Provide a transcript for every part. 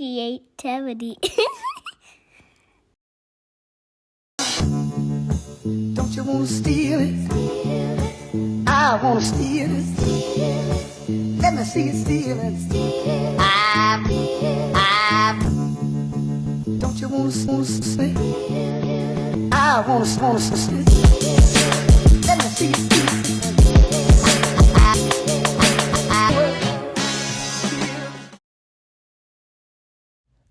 creaTEVity. Don't you wanna steal it? I wanna steal it. Let me see you steal it. Don't you wanna say? I wanna say. Let me see you steal it.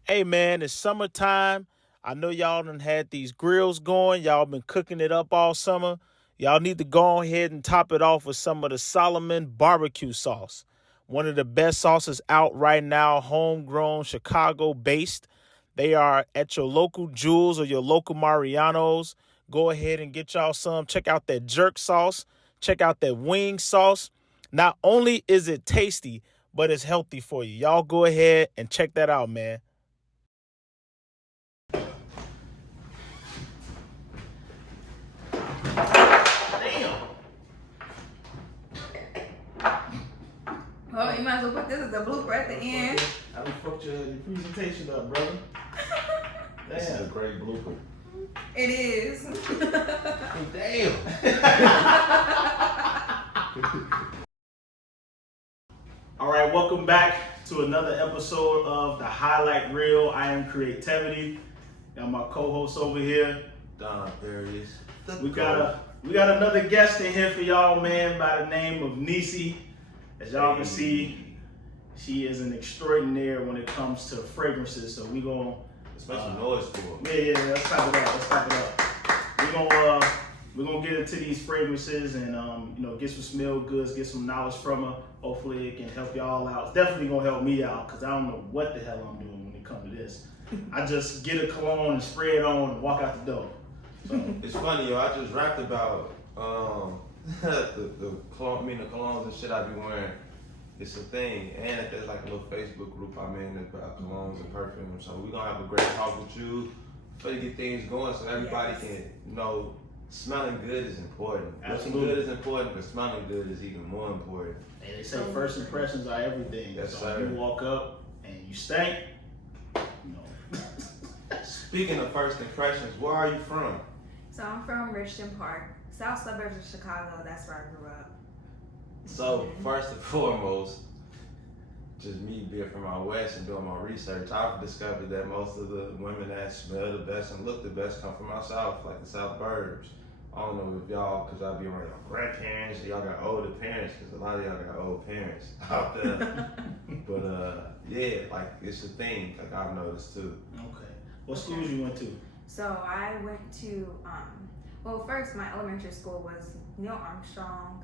Hey man, it's summertime. I know y'all done had these grills going. Y'all been cooking it up all summer. Y'all need to go ahead and top it off with some of the Solomon barbecue sauce. One of the best sauces out right now, homegrown, Chicago-based. They are at your local Jewels or your local Mariano's. Go ahead and get y'all some. Check out that jerk sauce. Check out that wing sauce. Not only is it tasty, but it's healthy for you. Y'all go ahead and check that out, man. Oh, you might as well put this as a blooper at the end. I done fucked your presentation up, brother. This is a great blooper. It is. Damn. All right, welcome back to another episode of the Highlight Reel. I am creaTEVity. Got my co-host over here, Don Parious. We got another guest in here for y'all, man, by the name of Necie. As y'all can see, she is an extraordinaire when it comes to fragrances. So we gonna Make some noise for her. yeah. Let's type it up. Let's type it up. We're gonna get into these fragrances and get some smell goods, get some knowledge from her. Hopefully it can help y'all out. It's definitely gonna help me out because I don't know what the hell I'm doing when it comes to this. I just get a cologne and spray it on and walk out the door. So It's funny, yo. I just rapped about the colognes and shit I be wearing. It's a thing, and there's like a little Facebook group I'm in about colognes and perfume. So we're gonna have a great talk with you so you get things going, so everybody can know smelling good is important. Absolutely. Looking good is important, but smelling good is even more important. and they say first impressions are everything. Yes, so sir. if you walk up and you stink, you know. Speaking of first impressions, where are you from? So I'm from Richmond Park, south suburbs of Chicago. That's where I grew up. So first and foremost, just me being from out west and doing my research, I've discovered that most of the women that smell the best and look the best come from out south, like the south burbs. I don't know if y'all, because y'all be around your grandparents, y'all got older parents, because a lot of y'all got old parents out there. But yeah, like it's a thing, like I've noticed too. Okay. What schools you went to? So I went to, first my elementary school was Neil Armstrong.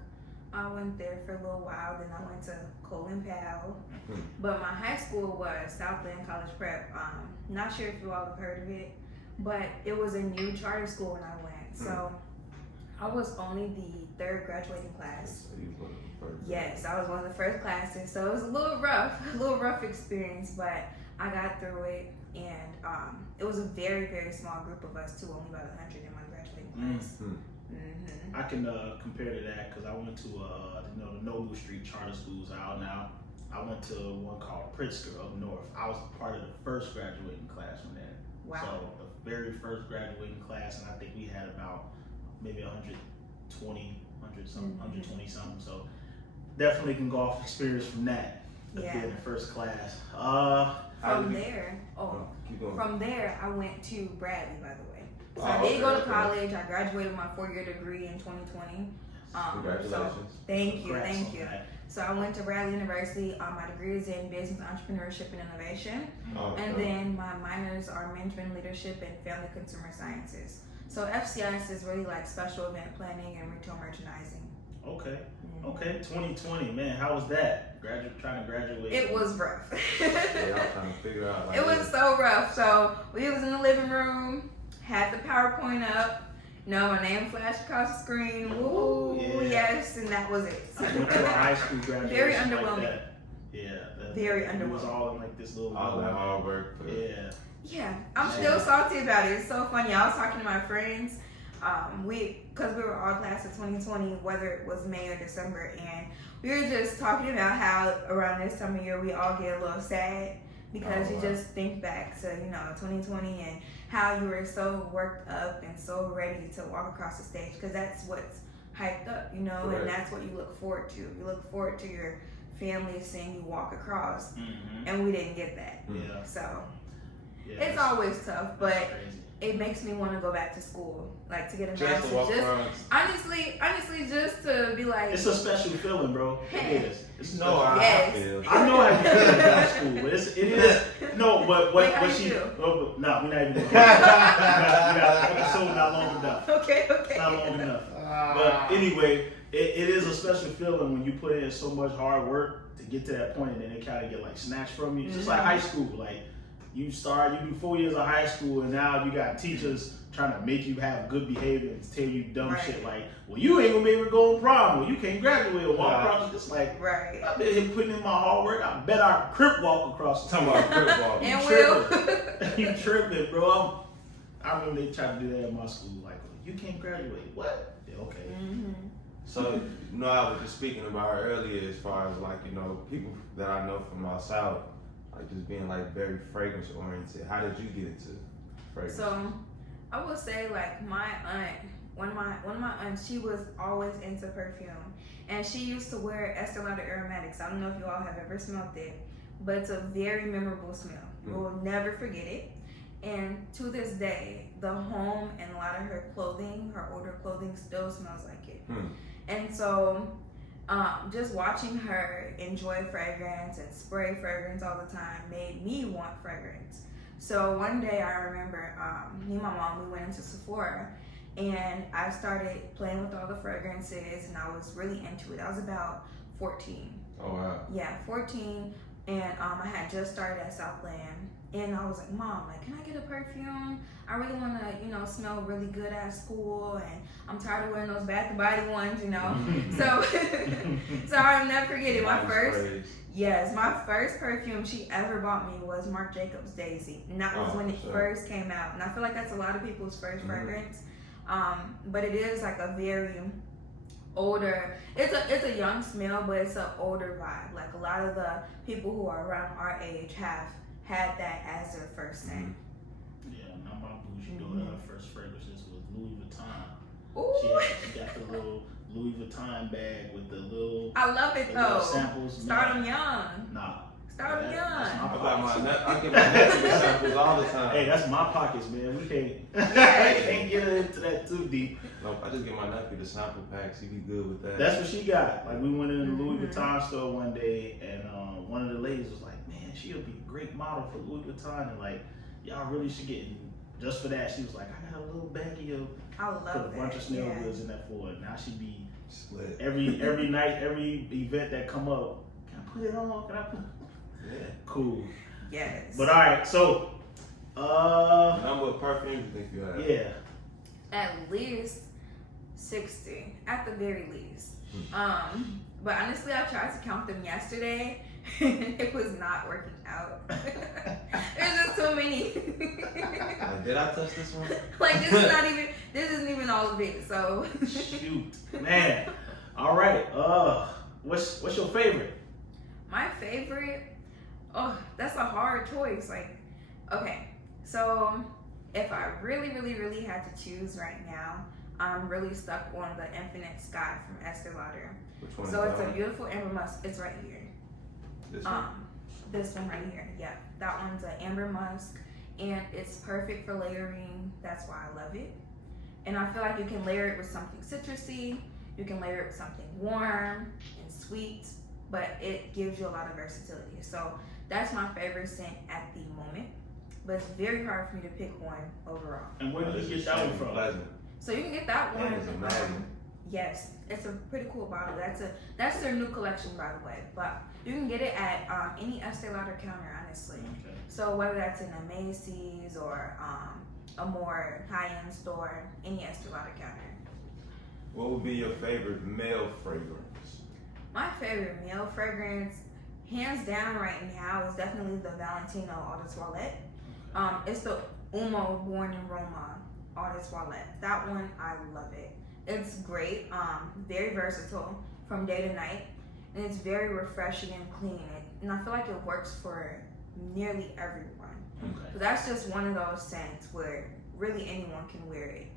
I went there for a little while, then I went to Colin Powell. But my high school was Southland College Prep. Not sure if you all have heard of it, but it was a new charter school when I went. So I was only the third graduating class. So you were the first. Yes, I was one of the first classes. So it was a little rough experience, but I got through it. And it was a very, very small group of us too, only about 100 in my graduating class. I can compare to that because I went to the Noble Street charter schools out now. I went to one called Pritzker up north. I was part of the first graduating class from there. Wow. So the very first graduating class, and I think we had about maybe 120 something. So definitely can go off experience from that. Yeah. Being in first class. Keep going. From there, I went to Bradley, by the way. So Oh, I did go to okay. college. I graduated my 4-year degree in 2020. Congratulations. So, thank Congrats you. on that. So I went to Bradley University. My degree is in business entrepreneurship and innovation. Oh, And okay. then my minors are management leadership and family consumer sciences. So FCIS is really like special event planning and retail merchandising. Okay. 2020, man, how was that? Trying to graduate. It was rough. Yeah, I'm trying to figure out. Like, It was so rough. So we was in the living room, had the PowerPoint up, my name flashed across the screen. Woo, Yeah. yes, and that was it. I went to a high school graduation. Very like underwhelming. that. Yeah. Very It was underwhelming. all in like this little. all that hard work. For, Yeah. Yeah, I'm still salty about it. It's so funny. I was talking to my friends. Because we were all class of 2020, whether it was May or December, and we were just talking about how around this time of year we all get a little sad because you just think back to 2020 and how you were so worked up and so ready to walk across the stage, because that's what's hyped up, and that's what you look forward to. You look forward to your family seeing you walk across, and we didn't get that. So it's always tough, but it makes me want to go back to school, like to get a master's. Honestly, just to be like, it's a special feeling, bro. It is. It's I feel. I know how you feel in high school, but it is. No, but what she? No, we're not even. We got episode not long enough. Okay. Not long enough. But anyway, it is a special feeling when you put in so much hard work to get to that point, and then it kind of get like snatched from you. It's just like high school, like. You do 4 years of high school, and now you got teachers trying to make you have good behavior and tell you dumb shit like, well, you ain't gonna be able to go on prom, or you can't graduate or walk across. It's like, I've been here putting in my hard work. I bet I crip walk across. Talking about crip walk. And you tripping, bro. I remember they tried to do that in my school. Like, you can't graduate. What? Yeah, okay. So, I was just speaking about earlier as far as like, people that I know from my South, like just being like very fragrance oriented. How did you get into fragrance? So I would say like my aunt, one of my aunts, she was always into perfume, and she used to wear Estee Lauder aromatics. I don't know if you all have ever smelled it, but it's a very memorable smell. You will never forget it. And to this day, the home and a lot of her clothing, her older clothing, still smells like it. And so just watching her enjoy fragrance and spray fragrance all the time made me want fragrance. So one day I remember me and my mom, we went into Sephora, and I started playing with all the fragrances, and I was really into it. I was about 14. Oh wow. Yeah, 14, and I had just started at Southland, and I was like, Mom, like, can I get a perfume? I really want to, smell really good at school, and I'm tired of wearing those Bath and Body ones, So I'll never forget it. My first perfume she ever bought me was Marc Jacobs Daisy, and that was when it first came out. And I feel like that's a lot of people's first fragrance, but it is like a very older. It's a young smell, but it's an older vibe. Like a lot of the people who are around our age have had that as their first scent. Yeah, my bougie daughter, her first fragrances was Louis Vuitton. Ooh. She got the little Louis Vuitton bag with the little. I love it though. Samples. Start them young. Nah. Start them young. I get my nephew samples all the time. Hey, that's my pockets, man. We can't get into that too deep. Nope, I just get my nephew the sample packs. He be good with that. That's what she got. Like we went in the Louis Vuitton store one day, and one of the ladies was like, "Man, she'll be a great model for Louis Vuitton," and like, y'all really should get. Just for that, she was like, "I got a little baggie of." I love put a that. bunch of smell goods in that for it. Now she be split every night, every event that come up. Can I put it on? Can I put? Yeah. Cool. Yes. But all right, so number of perfumes you think you have? Yeah. At least 60, at the very least. But honestly, I tried to count them yesterday. It was not working out. There's just too many. Like, did I touch this one? Like this isn't even all of it. So shoot, man. All right. What's your favorite? My favorite? Oh, that's a hard choice. Like, okay, so if I really, really, really had to choose right now, I'm really stuck on the Infinite Sky from Estee Lauder. Which one? So it's a beautiful amber musk. It's right here. This one? This one right here. Yeah, that one's an amber musk, and it's perfect for layering. That's why I love it. And I feel like you can layer it with something citrusy. You can layer it with something warm and sweet, but it gives you a lot of versatility. So that's my favorite scent at the moment. But it's very hard for me to pick one overall. And where did you get that one from? Pleasant. So you can get that one. Amazing. Yes, it's a pretty cool bottle. That's their new collection, by the way. But you can get it at any Estee Lauder counter, honestly. Okay. So whether that's in a Necieee or a more high-end store, any Estee Lauder counter. What would be your favorite male fragrance? My favorite male fragrance, hands down right now, is definitely the Valentino Eau de Toilette. It's the Umo Born in Roma Eau de Toilette. That one, I love it. It's great, very versatile from day to night, and it's very refreshing and clean. And I feel like it works for nearly everyone. Okay. So that's just one of those scents where really anyone can wear it.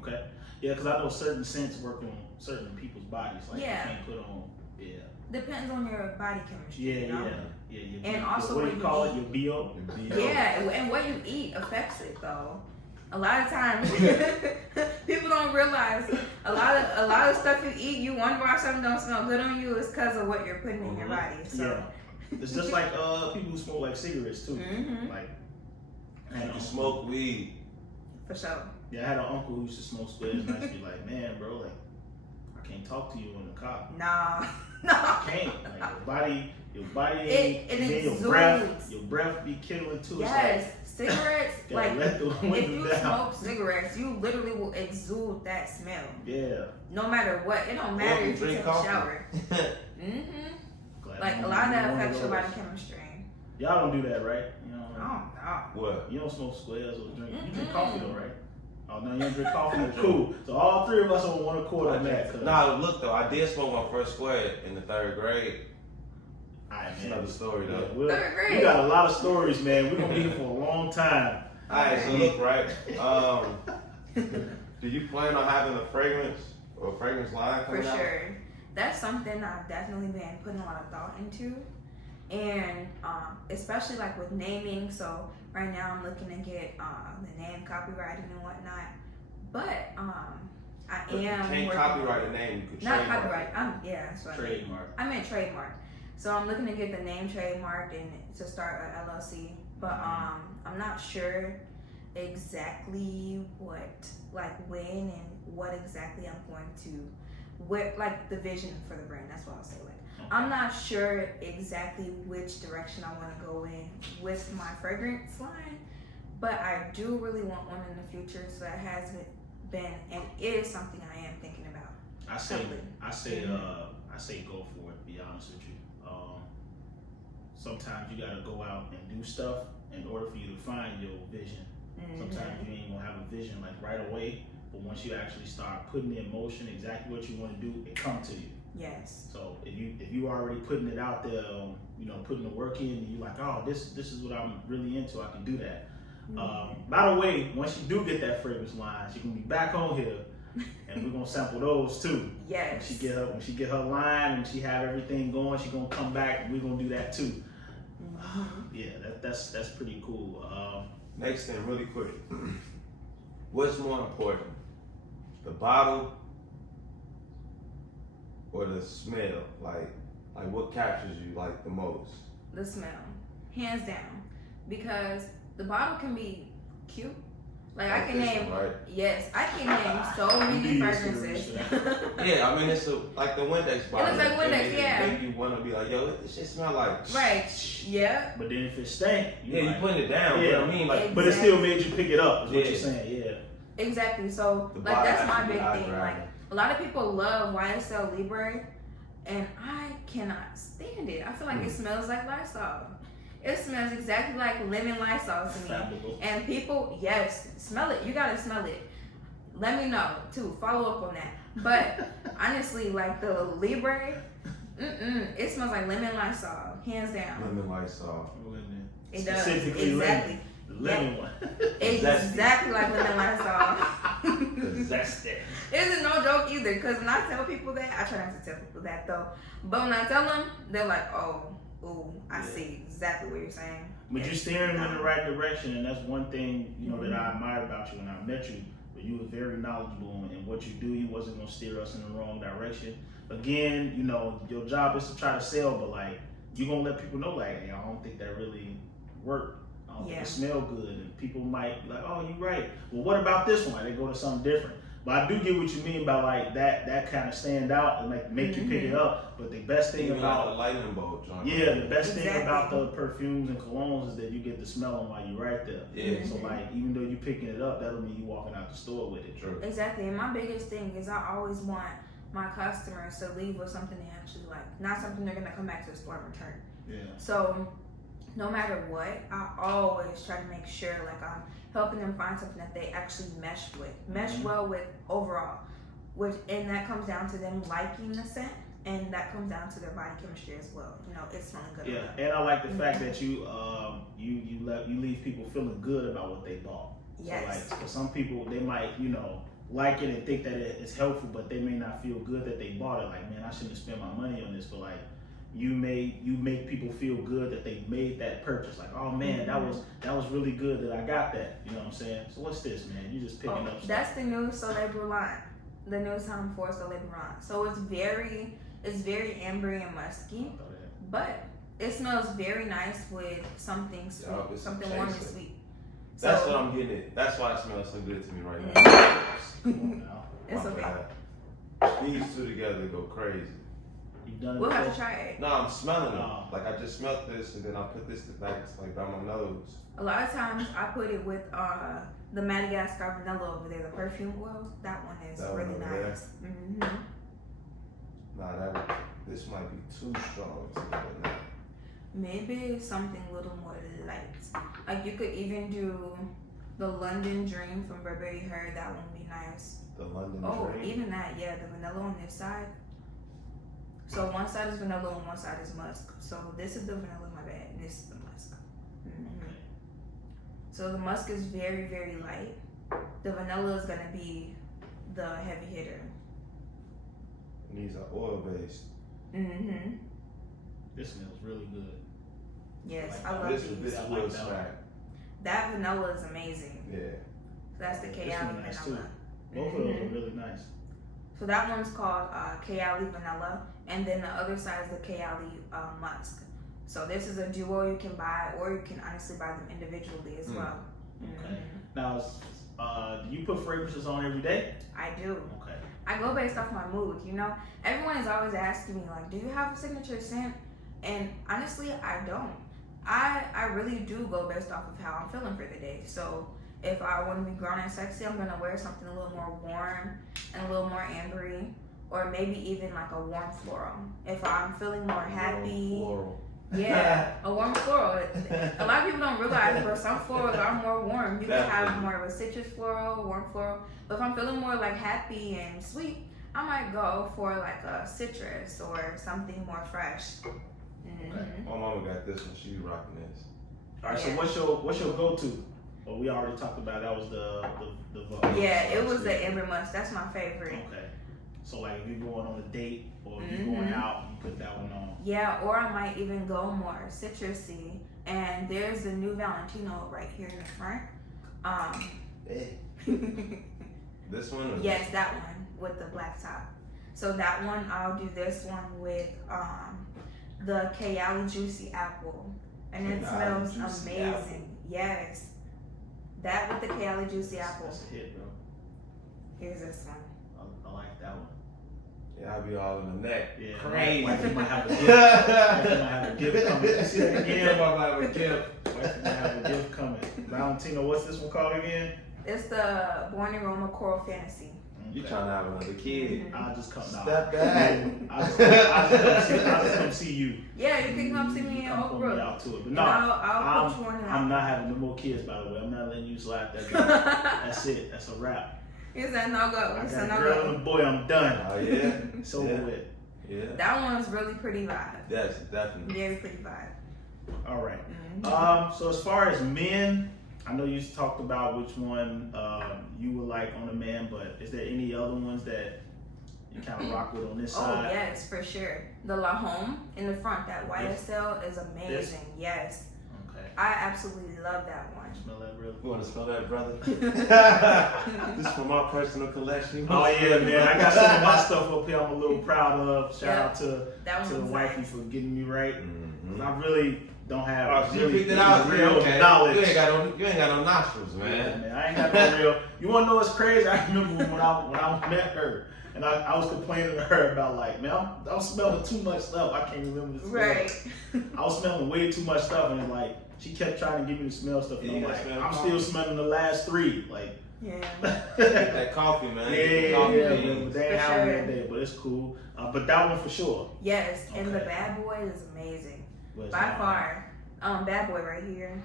Okay. Yeah, because I know certain scents work on certain people's bodies. Like Yeah. you can't put on. Yeah. Depends on your body chemistry. Yeah, you know? yeah. And also what do what you you call eat. it? Your BO? Yeah, and what you eat affects it though. A lot of times, people don't realize a lot of stuff you eat. You wonder why something don't smell good on you is because of what you're putting in your body. So. Yeah. It's just like people who smoke like cigarettes too. Mm-hmm. Like You can smoke weed. For sure. Yeah, I had an uncle who used to smoke squares, and I used to be like, man, bro, like I can't talk to you in the car. Nah. I can't. Like your body, It and then exudes. your breath be killing too. Yes, cigarettes. Gotta Like let the if window you down. smoke cigarettes, you literally will exude that smell. Yeah. No matter what, it don't matter if you drink take coffee. a shower. Mm-hmm. Glad Like I'm a lot of that one affects your those. body chemistry. Y'all don't do that, right? You know, Oh no. What? you don't smoke squares or drink. You drink Mm-mm. coffee though, right? Oh no, you don't drink coffee. Cool. So all three of us on one accord on that. 'Cause- Nah, look though, I did smoke my first square in the 3rd grade. Alright, That's man. another story though. Yeah, Third grade. we got a lot of stories, man. We're gonna be here for a long time. Alright, so look, right? Do you plan on having a fragrance or a fragrance line For coming out? sure. That's something I've definitely been putting a lot of thought into. And especially like with naming. So right now I'm looking to get the name copyrighted and whatnot. But I But you am can't working copyright on a name, you could not trademark copyright. it. Yeah, that's what Trademark. I meant trademark. So I'm looking to get the name trademarked and to start an LLC. But I'm not sure exactly what, like when and what exactly I'm going to, what like the vision for the brand. That's what I'll say. Like I'm not sure exactly which direction I want to go in with my fragrance line, but I do really want one in the future. So that has been and is something I am thinking about. I say Totally. go for it. To be honest with you. Sometimes you gotta go out and do stuff in order for you to find your vision. Sometimes you ain't gonna have a vision like right away, but once you actually start putting in motion exactly what you want to do, it comes to you. Yes. So if you already putting it out there, putting the work in, and you like, oh, this is what I'm really into. I can do that. By the way, once you do get that fragrance line, she can be back on here, and we're gonna sample those too. Yes. When she get her line and she have everything going, she gonna come back, and we're gonna do that too. Yeah, that's pretty cool. Next thing, really quick. What's more important? The bottle or the smell? Like what captures you like the most? The smell, hands down, because the bottle can be cute. Like I can this name, one, right? yes, I can name so many fragrances. Yeah, I mean it's like the Windex bottle. like Windex, It yeah. make you want to be like, yo, what this shit smell like? Right. Yeah. But then if it stank, You putting it down. Yeah, But I mean, like, but it still made you pick it up. Is what you're Yeah. saying? Yeah. Exactly. So The like bottle that's my has to be big eye thing. grabbing. Like a lot of people love YSL Libre, and I cannot stand it. I feel like it smells like Lysol. It smells exactly like lemon Lysol to me. Fabulous. And people, yes, smell it. You gotta smell it. Let me know too. Follow up on that. But honestly, like the Libre, it smells like lemon Lysol, hands down. Lemon Lysol. It does Specifically exactly. the lemon one. Exactly like lemon Lysol. Zesty. It's no joke either, because when I tell people that, I try not to tell people that though. But when I tell them, they're like, "Oh, ooh, I see exactly what you're saying." But you're steering them in the right direction, and that's one thing that I admired about you when I met you. But you were very knowledgeable in what you do. You wasn't gonna steer us in the wrong direction. Again, your job is to try to sell, but like you're gonna let people know, like, hey, I don't think that really worked. I don't think it smell good, and people might be like, oh, you're right. Well, what about this one? They go to something different. But I do get what you mean by like that kind of stand out and like make you pick it up. But the best thing Even about like the lightning bolt, John. the best thing Exactly. about the perfumes and colognes is that you get to smell them while you're right there. Yeah. So like even though you're picking it up, that'll mean you walking out the store with it. True. Exactly. And my biggest thing is I always want my customers to leave with something they actually like, not something they're gonna come back to the store and return. Yeah. So no matter what, I always try to make sure like I'm helping them find something that they actually mesh well with overall. And that comes down to them liking the scent and that comes down to their body chemistry as well. You know, it's smelling good. Yeah, and I like the fact that you leave people feeling good about what they bought. Yes. So like for some people, they might like it and think that it's helpful, but they may not feel good that they bought it. Like, man, I shouldn't have spent my money on this, but like you make people feel good that they made that purchase. Like, oh man, that was really good that I got that. You know what I'm saying? So what's this, man? You just picking up stuff. That's the new Soleil Brûlant, the new Tom Ford Soleil Brûlant. So it's very ambery and musky, but it smells very nice with something sweet, something warm and sweet. That's what I'm getting at. That's why it smells so good to me right now. It's okay. These two together go crazy. We'll have to try it. No, I'm smelling it. Like I just smelled this, and then I put this like by my nose. A lot of times I put it with the Madagascar vanilla over there, the perfume oil. That one is really nice. Mm-hmm. Nah, this might be too strong together now. Maybe something a little more light. Like you could even do the London Dream from Burberry Her. That one would be nice. The London Dream? Oh, even that, yeah. The vanilla on this side. So one side is vanilla and one side is musk. So this is the vanilla, my bad, and this is the musk. Mm-hmm. Okay. So the musk is very, very light. The vanilla is gonna be the heavy hitter. And these are oil based. Mm-hmm. This smells really good. Yes, I love these. This will smack. That vanilla is amazing. Yeah. So that's the Kayali nice vanilla. Too. Both of those are really nice. So that one's called Kayali vanilla, and then the other side is the Kayali musk. So this is a duo you can buy, or you can honestly buy them individually as well. Okay. Now, do you put fragrances on every day? I do. Okay. I go based off my mood, Everyone is always asking me, like, do you have a signature scent? And honestly, I don't. I really do go based off of how I'm feeling for the day. So if I want to be grown and sexy, I'm going to wear something a little more warm and a little more ambery, or maybe even like a warm floral. If I'm feeling more happy. Floral. Yeah, a warm floral. A lot of people don't realize, but some florals are more warm. You can have more of a citrus floral, warm floral. But if I'm feeling more like happy and sweet, I might go for like a citrus or something more fresh. Mm-hmm. Okay. My mama got this one. She be rocking this. All right. Yeah. So what's your go-to? Well, we already talked about that was the yeah, it was the amber musk. That's my favorite. Okay. So like if you're going on a date or if you're going out, you put that one on. Yeah, or I might even go more citrusy. And there's the new Valentino right here in the front. This one? Yes, that one with the black top. So that one, I'll do this one with the Kayali Juicy Apple. And it smells amazing. Apple. Yes. That with the Kayali Juicy Apple. That's a hit, bro. Here's this one. I like that one. Yeah, I'll be all in the neck. Yeah, crazy. Wifey might have a gift. Wifey might have a gift coming. You see that again? I might have a gift. Wifey might have a gift coming. Valentino, what's this one called again? It's the Born Aroma Coral Fantasy. You trying to have another kid? I'll just come down. Step back. I'll just come see you. Yeah, you can come see me in Oak Brook. Out to it. But no, I'll put you on I'm not having no more kids, by the way. I'm not letting you slide that down. That's it. That's a wrap. He said no go. I He got said a no girl go. and a boy. I'm done. Oh yeah. It's over with. Yeah. That one's really pretty vibe. Yes, definitely. Very pretty vibe. All right. Mm-hmm. So as far as men, I know you talked about which one you would like on a man, but is there any other ones that you kind of rock with on this side? Oh yes, for sure. The La Home in the front, that YSL is amazing. This? Yes. Okay. I absolutely love that one. Smell that real You want to smell that, brother? This is for my personal collection. Oh yeah, man! I got some of my stuff up here. I'm a little proud of. Shout out to the wifey nice. for getting me right. Mm-hmm. I really don't have You picked it out. real Okay. knowledge. You ain't got no nostrils, man. Yeah, man, I ain't got no real. You want to know what's crazy? I remember when I met her, and I was complaining to her about like, man, I was smelling too much stuff. I can't remember the smell. Right. I was smelling way too much stuff, and like she kept trying to get me to smell stuff, and I'm like, I'm still smelling the last 3, like. Yeah. That coffee, man. Yeah, coffee but they ain't having that day, but it's cool. But that one for sure. Yes, and the Okay. Bad Boy is amazing. Where's By that? far. Bad Boy right here.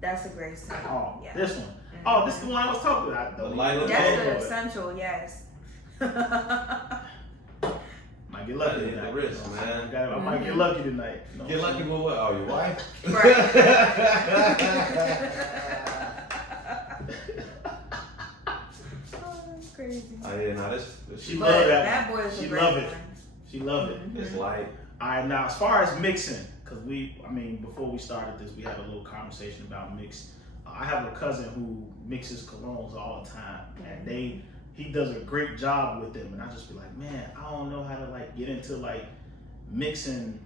That's a great scent. Oh, Yeah. this one. Mhm. Oh, this is the one I was talking about. The lilac. That's Bad the Boy. essential, yes. My might get lucky Take tonight. the risk, man. I might get lucky tonight. You know Get what I'm lucky saying? with what? Oh, your wife? Right. Oh, that's crazy. Oh yeah, no, this She But love that. that boy is a She great love it. one. She love it. it's light. All right, now as far as mixing, because before we started this, we had a little conversation about mix. I have a cousin who mixes colognes all the time, and he does a great job with them. And I just be like, man, I don't know how to like get into like mixing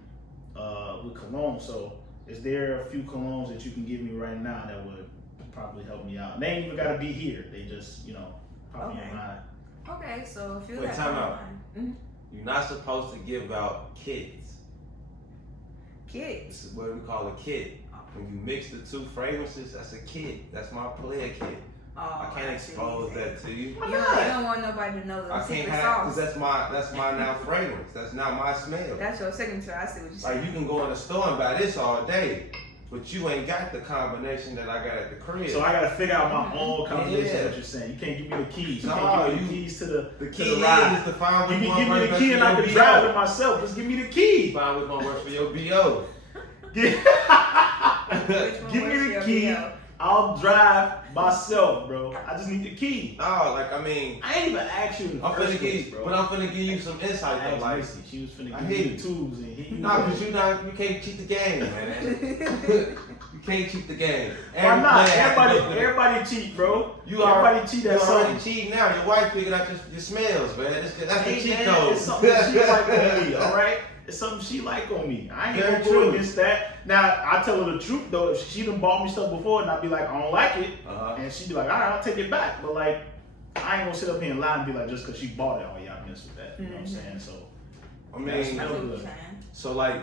with cologne. So, is there a few colognes that you can give me right now that would probably help me out? And they ain't even gotta be here. They just pop in your mind. Okay, so if you Wait, have time out. Mhm. You're not supposed to give out kits. Kids. This is what we call a kit. When you mix the two fragrances, that's a kit. That's my player kit. Oh, I can't see. expose that to you. You don't want nobody to know the I can't secret have because sauce. that's my now fragrance. That's not my smell. That's your signature. I see what you're Like saying. you can go in the store and buy this all day, but you ain't got the combination that I got at the crib. So I gotta figure out my own combination. Yeah. What you're saying? You can't give me the keys. You No, can't give me the you- keys to the the to key the ride. is to find You which can one give me works the best key for and I your can drive BO. it myself. Just give me the key. Find which one works for your BO. Which one Give works me for the your key. BO? I'll drive myself, bro. I just need the key. No, like I mean, I ain't even asked you in the I'm first finna place, give, bro. but I'm finna give you some I insight though. asked Like, Necie. She was finna I give hear me you. the tools and he. nah, cause you can't cheat the game, man. You can't cheat the game. Why not? Everybody, Everybody cheat, bro. You Everybody cheat you at already something. cheating now. Your wife figured out your smells, man. That's the Hey, cheat man, code. it's something she like on me, all right? It's something she like on me. I ain't Very gonna go true. against that. Now, I tell her the truth, though. If she done bought me stuff before and I be like, I don't like it, and she be like, all right, I'll take it back. But, like, I ain't gonna sit up here and lie and be like, just because she bought it, oh, yeah, I mess with that. You know what I'm saying? So, I mean, That's I see what good. you're saying. so like,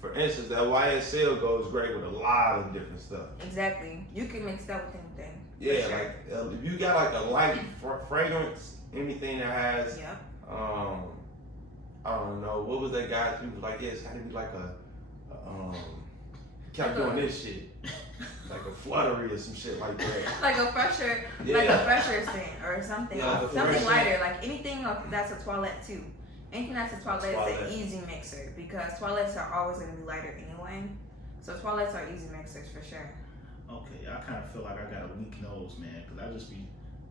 for instance, that YSL goes great with a lot of different stuff. Exactly. You can mix that with anything. Yeah, For sure. like if you got like a light fragrance, anything that has, Yep. I don't know, what was that guy? He was like, yeah, it's got to be like kept doing this shit, like a fluttery or some shit like that. Like a fresher, like a fresher scent or something, Yeah, like a something fresher. lighter. Like anything that's a toilette too. Anything that's a toilet is Toilette. an easy mixer because toilets are always going to be lighter anyway. So toilets are easy mixers for sure. okay, I kind of feel like I got a weak nose, man, because I just be,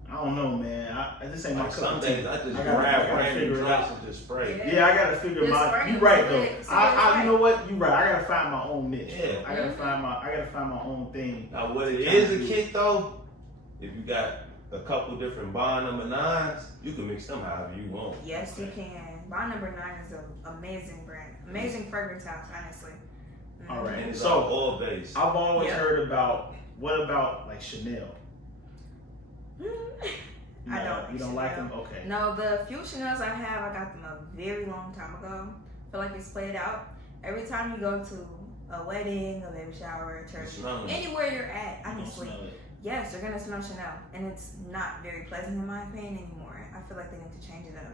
I don't know, man. This ain't my Like cup some of days tea. I just gotta grab random figure it joints out. and just spray. Yeah. Yeah, I gotta figure Just my. spray You it, right see though. what it's I like. you know what? You right. I gotta find my own niche. Yeah. Bro. I gotta find my own thing. Now, what it is a kit though, if you got a couple different Bond number 9s, you can mix them however you want. Yes, you can. Bond number 9 is an amazing brand, amazing fragrance house, honestly. All right. And it's So, all oil based. I've always Yeah. heard about. What about like Chanel? I don't. You don't like Chanel. them? Okay. No, the few Chanels I have, I got them a very long time ago. I feel like it's played out. Every time you go to a wedding, a baby shower, a church, Smell 'em. anywhere you're at, You don't honestly, smell it. yes, you're gonna smell Chanel, and it's not very pleasant in my opinion anymore. I feel like they need to change it up,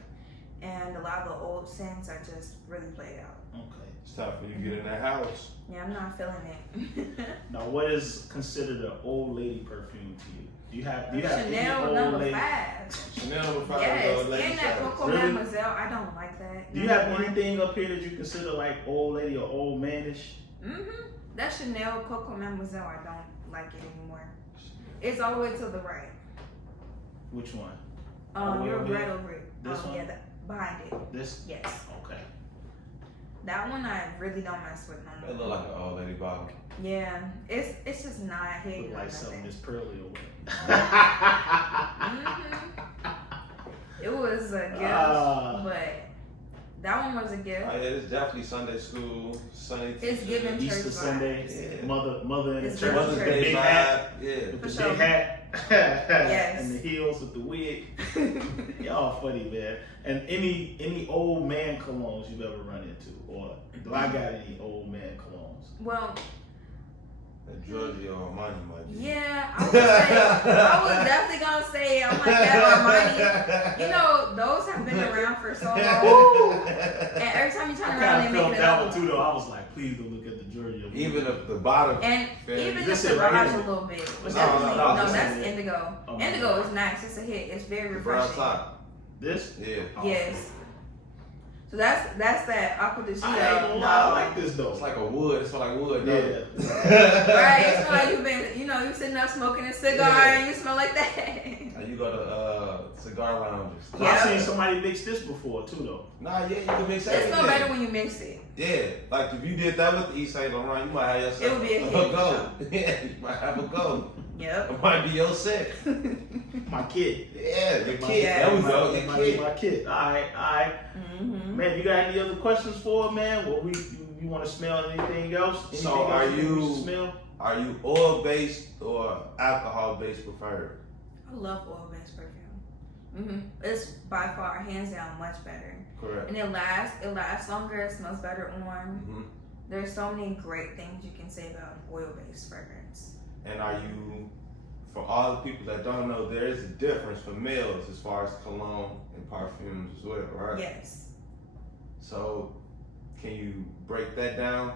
and a lot of the old scents are just really played out. Okay. It's time for you to get in that house. Yeah, I'm not feeling it. Now, what is considered an old lady perfume to you? Do you have any Chanel old number lady? 5. Chanel number 5 Yes, old lady and that style. Coco Really? Mademoiselle, I don't like that. Do you have anything up here that you consider like old lady or old manish? That Chanel Coco Mademoiselle, I don't like it anymore. It's all the way to the right. Which one? All the way You're over right here? over it. This one? Yeah, behind it. This? Yes. Okay. That one I really don't mess with no It more. look like an old lady bottle. Yeah, it's just not hitting Look or like something nothing. that's pearly or It was a gift, Ah. but that one was a gift. Oh yeah, it's definitely Sunday school, Sunday It's teacher. giving church Easter Sunday, Yeah. mother in the It's church, Mother's with the Day big vibe. hat, Yeah. with For the sure. big hat, Yes. and the heels with the wig. Y'all funny, man. And any old man colognes you've ever run into, or do I got any old man colognes? Well, That Giorgio Armani might be. yeah, I was definitely gonna say I'm like that Armani. You know, those have been around for so long. And every time you turn I around, kind they of make felt it that one up. too, though. I was like, please don't look at the Giorgio. Even if the bottom. And Fair. even This just is the right garage here. a little bit. But No, definitely, no, no, this that's is it. indigo. Oh my Indigo God. is nice. It's a hit. It's very the brown refreshing. top. This? Yeah. Oh, Yes. So that's that aqua de I ain't gonna lie, I like this though. It's like a wood. It smell like wood. Yeah. Right, it smell like you've been, you sitting up smoking a cigar and you smell like that. And you go to cigar lounges. Yeah. I've seen somebody mix this before too though. Nah, yeah, you can mix It everything. smells better when you mix it. Yeah, like if you did that with the East Saint Laurent, you might have yourself It would be a hit. go. Yeah, you might have a go. Yep. It might be your set. My kid. Yeah, your My- kid. Yeah. There we go. It Your might be kid. my kid. All right. Mm-hmm. Man, you got any other questions for it, man? What you want to smell anything else? Anything So are else you- we should smell? Are you oil based or alcohol based preferred? I love oil-based perfume. It's by far, hands down, much better. Correct. And it lasts longer, it smells better on. Mm-hmm. There's so many great things you can say about an oil-based fragrance. And are you, for all the people that don't know, there is a difference for males as far as cologne and perfumes as well, right? Yes. So, can you break that down?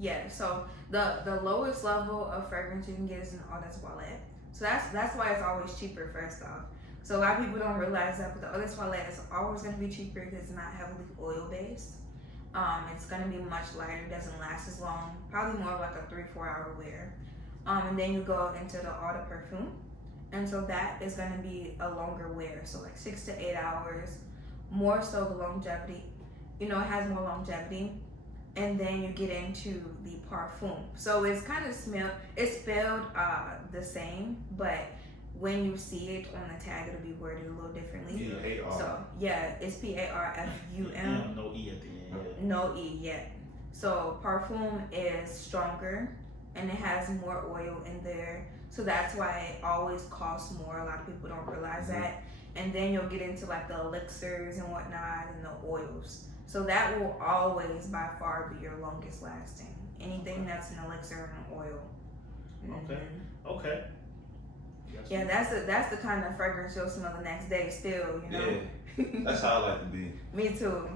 Yeah, so the lowest level of fragrance you can get is an eau de toilette. So that's why it's always cheaper, first off. So a lot of people don't realize that, but the eau de toilette is always going to be cheaper because it's not heavily oil-based. It's going to be much lighter, doesn't last as long, probably more of like a 3-4 hour wear. And then you go into the eau de parfum, and so that is going to be a longer wear, so like 6 to 8 hours, more so the longevity. It has more longevity. And then you get into the parfum. So it's kind of it's spelled the same, but when you see it on the tag, it'll be worded a little differently. P-A-R. So yeah, it's Parfum. Yeah, no E at the end. Yeah. No E yet. So parfum is stronger and it has more oil in there. So that's why it always costs more. A lot of people don't realize that. And then you'll get into like the elixirs and whatnot and the oils. So that will always by far be your longest lasting. Anything that's an elixir and an oil. Okay. Yeah, that's the kind of fragrance you'll smell the next day still, Yeah, that's how I like to be. Me too.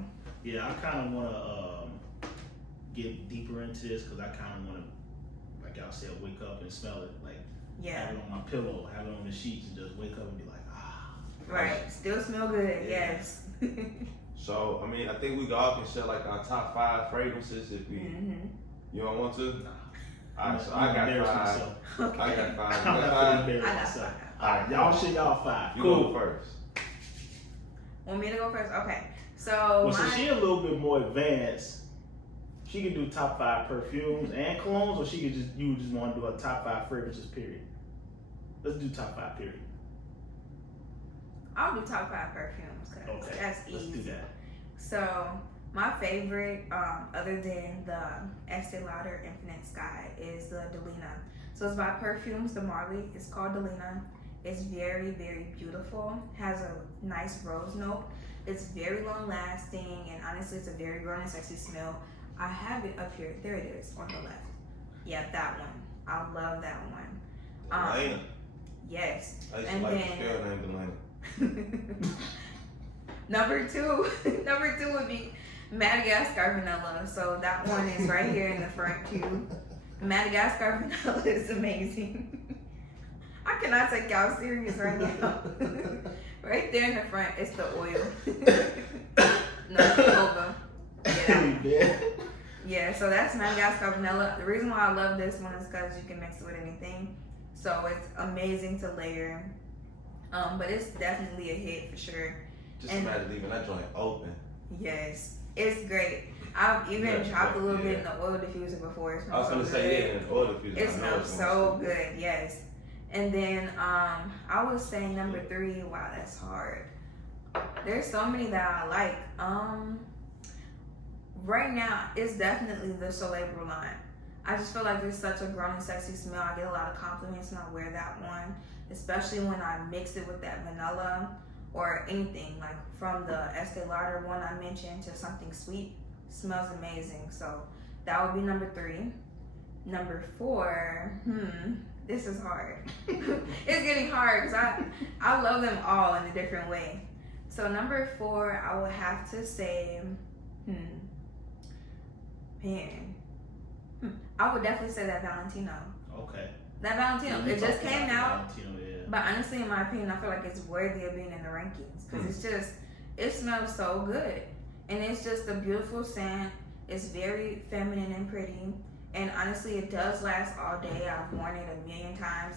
Yeah, I kind of want to get deeper into this because I kind of want to, like y'all said, wake up and smell it. Like Yeah. have it on my pillow, have it on the sheets, and just wake up and be like, ah. Right. Still smell good. Yeah. Yes. So, I mean, I think we all can share like our top 5 fragrances if we. You don't want to? Nah. All right, so I'm I got embarrassed 5. myself. Okay. I got 5. I'm You not got gonna 5? embarrass I got myself. 5. All right, y'all share y'all 5. You Cool. go first. Want me to go first? Okay. So Well, since she a little bit more advanced, she can do top 5 perfumes and colognes, or you just want to do a top 5 fragrances, period. Let's do top 5, period. I'll do top 5 perfumes because Okay, that's let's easy. do that. So my favorite, other than the Estee Lauder Infinite Sky, is the Delina. So it's by Perfumes de Marly. It's called Delina. It's very, very beautiful. Has a nice rose note. It's very long lasting, and honestly, it's a very grown and sexy smell. I have it up here. There it is on the left. Yeah, that one. I love that one. Delana. Yes. I used to And like then the spell name Delana. number two would be Madagascar Vanilla. So that one is right here in the front too. Madagascar Vanilla is amazing. I cannot take y'all serious right now. Right there in the front, it's the oil. No, it's over. Yeah, so that's Madagascar Vanilla. The reason why I love this one is because you can mix it with anything. So it's amazing to layer. But it's definitely a hit for sure. Just imagine leaving that joint open. Yes, it's great. I've even dropped a little bit in the oil diffuser before. It I was smells gonna so say, good. yeah, in oil diffuser. It smells so good, yes. And then I would say number 3. Wow, that's hard. There's so many that I like. Right now, it's definitely the Soleil Brûlant. I just feel like it's such a grown and sexy smell. I get a lot of compliments when I wear that one, especially when I mix it with that vanilla or anything, like from the Estee Lauder one I mentioned to something sweet. Smells amazing. So that would be number 3. Number 4, this is hard. It's getting hard because I love them all in a different way. So number 4, I would have to say, I would definitely say that Valentino. Okay. That Valentino, it just came out. Valentino, yeah. But honestly, in my opinion, I feel like it's worthy of being in the rankings because it smells so good. and it's just a beautiful scent. It's very feminine and pretty, and honestly, it does last all day. I've worn it a million times,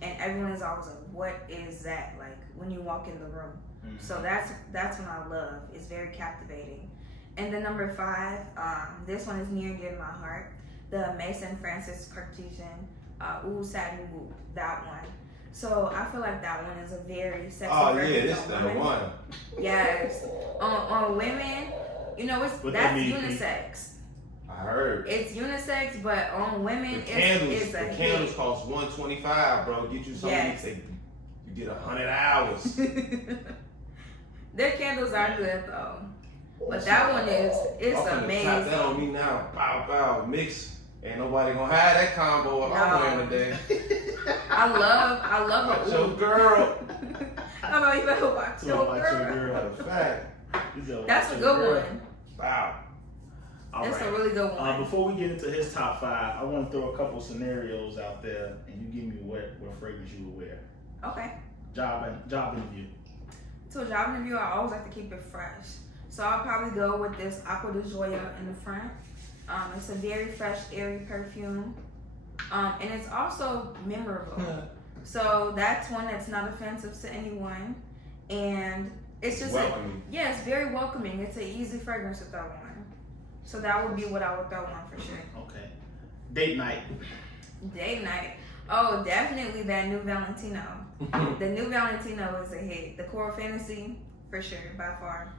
and everyone is always like, "What is that?" Like when you walk in the room. Mm-hmm. So that's what I love. It's very captivating. And then number 5, this one is near and dear to my heart. The Mason Francis Cartesian Oud Satin Whoop. That one. So I feel like that one is a very sexy. Oh yeah, this is the one. Yes. On women, you know, that's unisex. I heard. It's unisex, but on women, it's a candles cost $125, bro. Get you some. Yes. You get 100 hours. Their candles are good though, but that one it's amazing. Tap that on me now. Bow bow mix. Ain't nobody gonna have that combo I'm wearing today. I love your girl. I know you better watch your girl. Matter of fact, that's a good one. Wow. That's a really good one. Before we get into his top 5, I want to throw a couple scenarios out there, and you give me what fragrance you would wear. Okay. Job interview. To a job interview, I always like to keep it fresh. So I'll probably go with this Aqua de Joya in the front. It's a very fresh, airy perfume. And it's also memorable. So that's one that's not offensive to anyone. And it's just welcoming. It's very welcoming. It's an easy fragrance to throw on. So that would be what I would throw on for sure. Okay. Date night. Date night. Oh, definitely that new Valentino. The new Valentino is a hit. The Coral Fantasy, for sure, by far.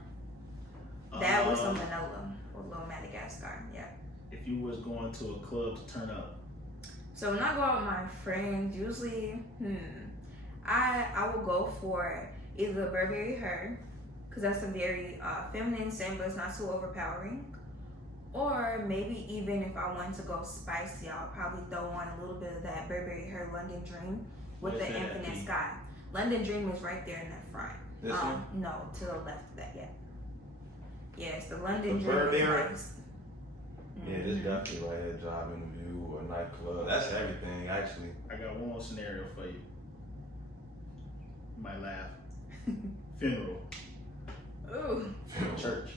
That was some vanilla or little Madagascar, yeah. If you was going to a club to turn up. So when I go out with my friends, usually, I will go for either Burberry Her, because that's a very feminine scent, but it's not too overpowering. Or maybe even if I wanted to go spicy, I'll probably throw on a little bit of that Burberry Her London Dream with the Infinite Sky. London Dream is right there in the front. This one? No, to the left of that, yeah. Yes, the London Dream is nice. Yeah, this definitely right here, job interview or nightclub. That's everything, actually. I got one more scenario for you. You might laugh. Funeral. Ooh. Church.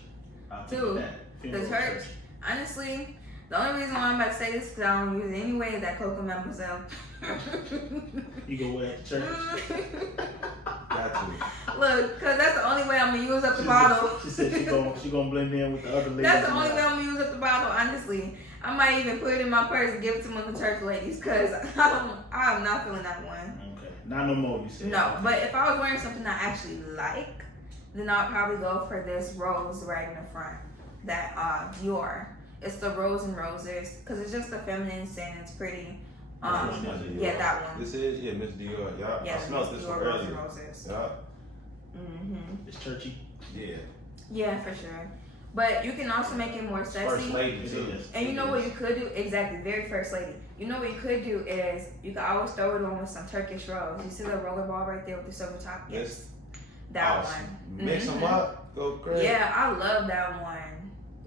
Dude, the church. Honestly, the only reason why I'm about to say this is because I don't use it anyway, that Coco Mademoiselle. You go wear it to church? Got to. Look, because that's the only way I'm going to use up the bottle. She said she gonna blend in with the other ladies. That's the only way I'm going to use up the bottle, honestly. I might even put it in my purse and give it to one of the church ladies because I'm not feeling that one. Okay. Not no more, you said. No, but if I was wearing something I actually like, then I'll probably go for this rose right in the front. That Dior. It's the Rose and Roses because it's just a feminine scent. It's pretty. Yeah, that one. This is Miss Dior. Yeah, I smelled this one earlier. Roses. Yeah. It's churchy. Yeah. Yeah, for sure. But you can also make it more sexy. First lady too. And you know what you could do? Exactly, very first lady. You know what you could do is you could always throw it on with some Turkish rose. You see the roller ball right there with the silver top? Yes. That one. Mix them up. Go crazy. Yeah, I love that one.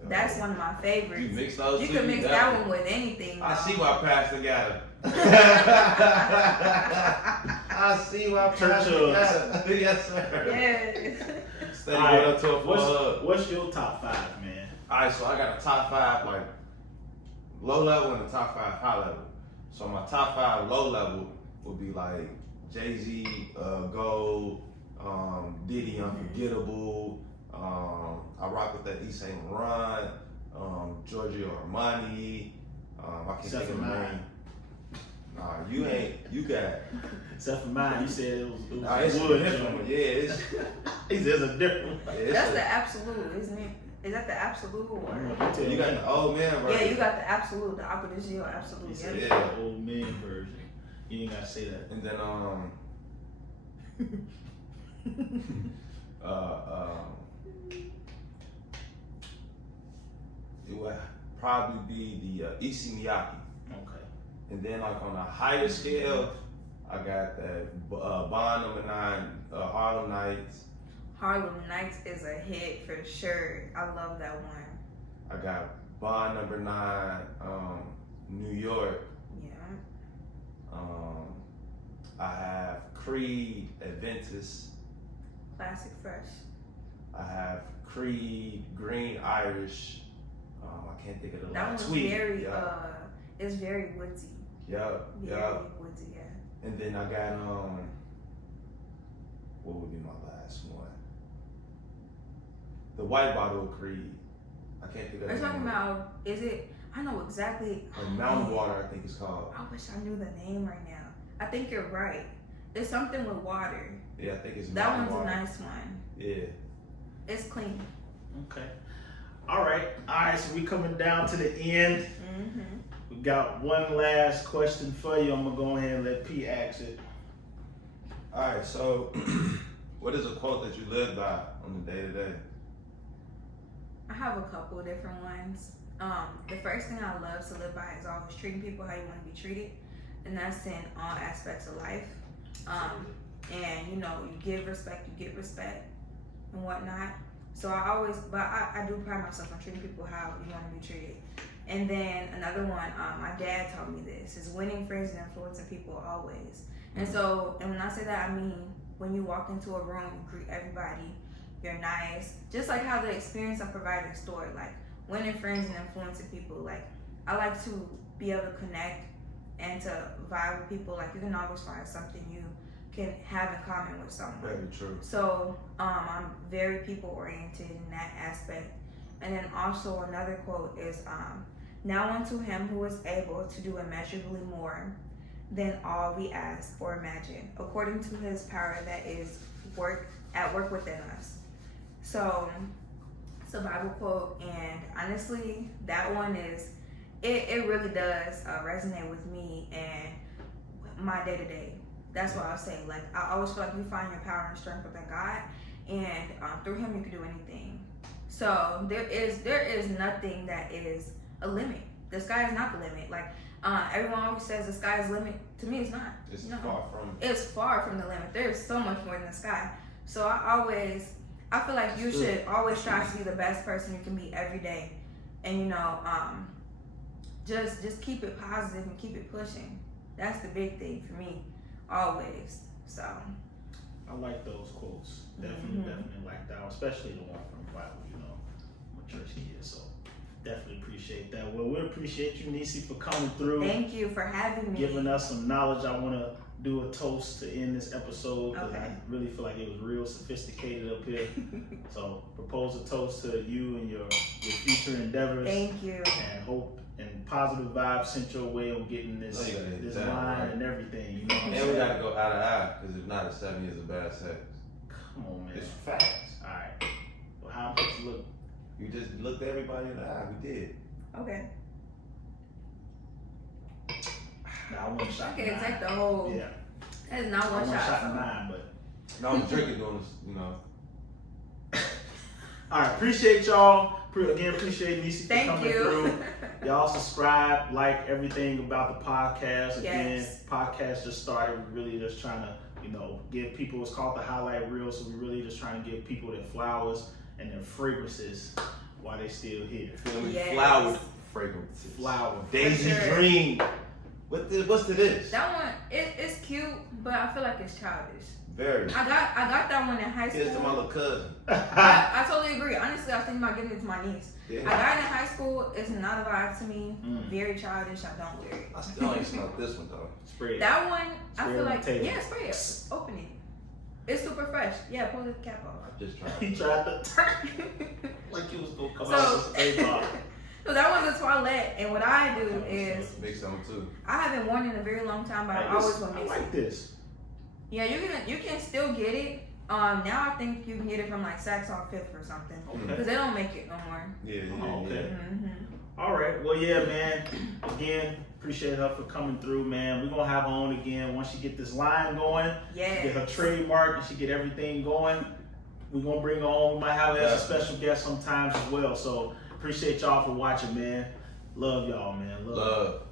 That's one of my favorites. You mix those You two, can mix that one with anything. I see why Pastor got it. I see why Pastor got it. Yes, sir. Yes. Steady going up to a full What's your top 5, man? Alright, so I got a top 5 like low level and a top 5 high level. So my top 5 low level would be like Jay-Z, Gold, Diddy Unforgettable. I rock with that East Saint Laurent, Giorgio Armani. I can think of the name. Nah, you ain't. You got. Except for mine, you said it was it's a different one. Yeah, it's. It's a different one. Yeah, that's the absolute, isn't it? Is that the absolute or? You got the old man version. Yeah, you got the absolute, the Aqua de Joya absolute. Yeah, the old man version. You ain't gotta say that. And then it would probably be the Issey Miyake. Okay. And then like on a higher scale, I got that Bond number 9, Harlem Nights. Harlem Nights is a hit for sure. I love that one. I got Bond number 9, New York. Yeah. I have Creed, Adventus. Classic Fresh. I have Creed, Green Irish. I can't think of the That last one's Tweet. very it's very woodsy. Yep. Very Yep. woodsy, yeah. And then I got what would be my last one? The white bottle of Creed. I can't think of Are you the talking name. about, is it, I know exactly. Mountain Water, I think it's called. I wish I knew the name right now. I think you're right. It's something with water. Yeah, I think it's That Mountain one's Water. a nice one. Yeah. It's clean. Okay. All right, so we coming down to the end. Mm-hmm. We got one last question for you. I'm gonna go ahead and let P ask it. All right, so what is a quote that you live by on the day to day? I have a couple of different ones. The first thing I love to live by is always treating people how you want to be treated, and that's in all aspects of life. And you know, you give respect, you get respect, and whatnot. So I do pride myself on treating people how you want to be treated. And then another one, my dad taught me this, is winning friends and influencing people always. And so, and when I say that, I mean, when you walk into a room, you greet everybody, you're nice. Just like how the experience I provided in store, like winning friends and influencing people. Like, I like to be able to connect and to vibe with people. Like, you can always find something you can have in common with someone. Very true. So I'm very people oriented in that aspect. And then also another quote is, now unto him who is able to do immeasurably more than all we ask or imagine, according to his power that is at work within us. So it's a Bible quote, and honestly, that one is, it really does resonate with me and my day to day. That's what I'll say. Like, I always feel like you find your power and strength within God, and through him you can do anything. So there is nothing that is a limit. The sky is not the limit. Like, everyone always says the sky is the limit. To me, it's not. It's No. far from. It's far from the limit. There's so much more than the sky. So I feel like you should always try to be the best person you can be every day. And you know, just keep it positive and keep it pushing. That's the big thing for me, always. So I like those quotes. Definitely like that one, especially the one from the Bible. You know, I'm a church kid, so definitely appreciate that. Well, we appreciate you, Necie, for coming through. thank you for having me. Giving us some knowledge. I want to do a toast to end this episode because Okay. I really feel like it was real sophisticated up here. So propose a toast to you and your future endeavors. Thank you. And hope and positive vibes sent your way on getting this Oh, you gotta hit this that, line right? and everything. You know what I'm And we saying? gotta go eye to eye, because if not, it's 7 years of bad sex. Come on, man. It's facts. All right. Well, how I'm supposed to look? You just looked everybody in the eye. We did. Okay. Nah, I want to shot Okay, nine. take the whole. Yeah. That is not I one want shot. shot so. 9, but. No, I'm drinking doing this, you know. All right, appreciate y'all. Again, appreciate Necie for Thank coming you. through. Y'all subscribe, like everything about the podcast. Again, Yes. podcast just started. We're really just trying to, you know, give people, it's called the highlight reel. So we're really just trying to give people their flowers and their fragrances while they still here. Feel me? Yes. Flowered fragrances. Flower. Daisy For sure. Dream. What's to this? That one, it's cute, but I feel like it's childish. Very. I got that one in high school. Here's to my little cousin. I totally agree. Honestly, I was thinking about giving it to my niece. Yeah. I got it in high school. It's not a vibe to me. Mm. Very childish. I don't wear it. I still ain't smelled this one though. Spray it. That one, I Spray it feel on like, the table. yeah, spray it. Open it. It's super fresh. Yeah, pull the cap off. I just tried. He tried to like it was gonna come So- out with a spray bottle. So that one's a toilette, and what I do is Mix them too. I haven't worn it in a very long time, but Hey, I always this- will I mix like it. this. Yeah, you can still get it. Now I think you can get it from like Saks on Fifth or something, Okay. because they don't make it no more. Yeah, Oh, okay. Mm-hmm. All right. Well, yeah, man. Again, appreciate her for coming through, man. We're gonna have her on again once she get this line going, Yeah. get her trademark, and she get everything going. We're gonna bring her on. We might have her as a special guest sometimes as well. So appreciate y'all for watching, man. Love y'all, man. Love. Love.